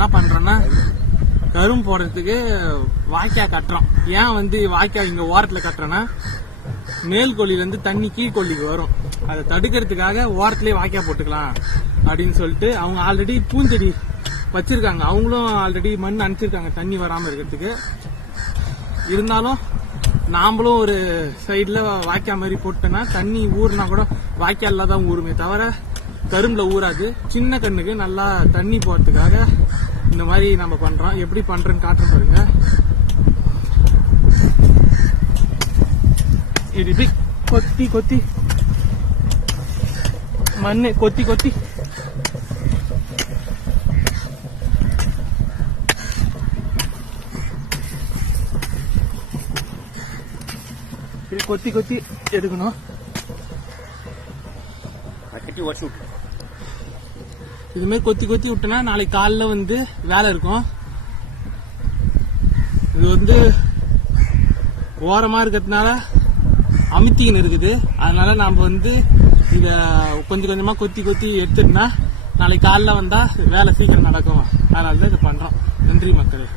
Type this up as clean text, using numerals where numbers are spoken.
என்ன பண்றோம்னா கரும்பு போடுறதுக்கு வாய்க்கா கட்டுறோம். ஏன் வந்து வாய்க்கா இங்க ஓரத்துல கட்டுறோம்னா மேல் கொல்லில இருந்து தண்ணி கீழ்கொல்லிக்கு வரும். அதை தடுக்கிறதுக்காக ஓரத்திலேயே வாய்க்கா போட்டுக்கலாம் அப்படின்னு சொல்லிட்டு அவங்க ஆல்ரெடி பூஞ்செடி வச்சிருக்காங்க. அவங்களும் ஆல்ரெடி மண் அனுப்பிச்சிருக்காங்க தண்ணி வராம இருக்கிறதுக்கு. இருந்தாலும் நாமளும் ஒரு சைட்ல வாய்க்கா மாதிரி போட்டோம்னா தண்ணி ஊறுனா கூட வாய்க்கால தான் ஊறுமே தவிர கரும்புல ஊறாது. சின்ன கண்ணுக்கு நல்லா தண்ணி போறதுக்காக இந்த மாதிரி நம்ம பண்றோம். எப்படி பண்றோன்னு காட்டுறோம் பாருங்க. இது கொத்தி கொத்தி மண்ணு கொத்தி கொத்தி கொத்தி கொத்தி எடுக்கணும். இது மாதிரி கொத்தி கொத்தி விட்டோம்னா நாளைக்கு காலைல வந்து வேலை இருக்கும். இது வந்து ஓரமா இருக்கிறதுனால அமுத்திக்கின்னு இருக்குது. அதனால நாம வந்து இத கொஞ்சம் கொஞ்சமா கொத்தி கொத்தி எடுத்துட்டோம்னா நாளைக்கு காலைல வந்தா வேலை சீக்கிரம் நடக்கும். அதனாலதான் இதை பண்றோம். நன்றி மக்களே.